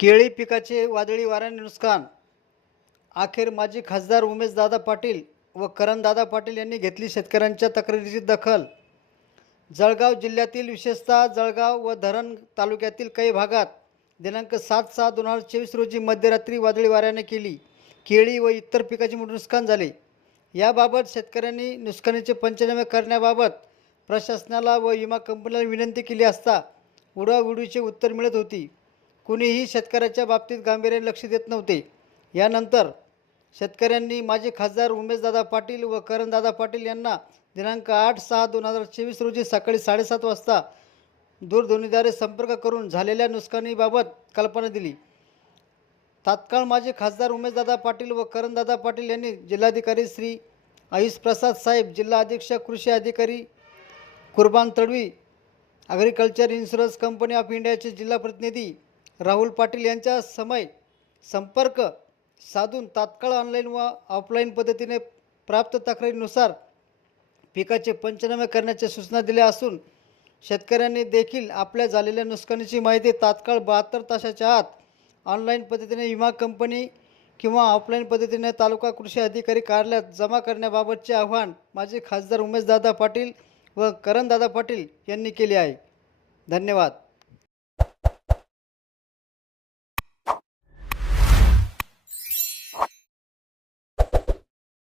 केळी पिकाचे वादळी वाऱ्याने नुकसान. अखेर माजी खासदार उमेशदादा पाटील व करणदादा पाटील यांनी घेतली शेतकऱ्यांच्या तक्रारीची दखल. जळगाव जिल्ह्यातील विशेषतः जळगाव व धरण तालुक्यातील काही भागात दिनांक 7/6/2024 रोजी मध्यरात्री वादळी वाऱ्याने केळी व इतर पिकाचे मोठे नुकसान झाले. याबाबत शेतकऱ्यांनी नुकसानीचे पंचनामे करण्याबाबत प्रशासनाला व विमा कंपनीला विनंती केली असता उडवाउडवीचे उत्तर मिळत होती. कुणीही शेतकऱ्याच्या बाबतीत गांभीर्याने लक्ष देत नव्हते. यानंतर शेतकऱ्यांनी माजी खासदार उमेशदादा पाटील व करणदादा पाटील यांना दिनांक 8/6/2024 रोजी सकाळी 7:30 वाजता दूरध्वनीद्वारे संपर्क करून झालेल्या नुकसानीबाबत कल्पना दिली. तात्काळ माजी खासदार उमेशदादा पाटील व करणदादा पाटील यांनी जिल्हाधिकारी श्री आयुष प्रसाद साहेब, जिल्हा अधीक्षक कृषी अधिकारी कुर्बान Tadvi, agriculture insurance company of इंडियाचे जिल्हा प्रतिनिधी राहुल पाटील यांच्या समय संपर्क साधून तात्काळ ऑनलाईन व ऑफलाईन पद्धतीने प्राप्त तक्रारीनुसार पिकाचे पंचनामे करण्याच्या सूचना दिल्या असून शेतकऱ्यांनी देखील आपल्या झालेल्या नुकसानीची माहिती तात्काळ 72 तासाच्या आत ऑनलाईन पद्धतीने विमा कंपनी किंवा ऑफलाईन पद्धतीने तालुका कृषी अधिकारी कार्यालयात जमा करण्याबाबतचे आवाहन माजी खासदार उमेशदादा पाटील व करणदादा पाटील यांनी केले आहे. धन्यवाद.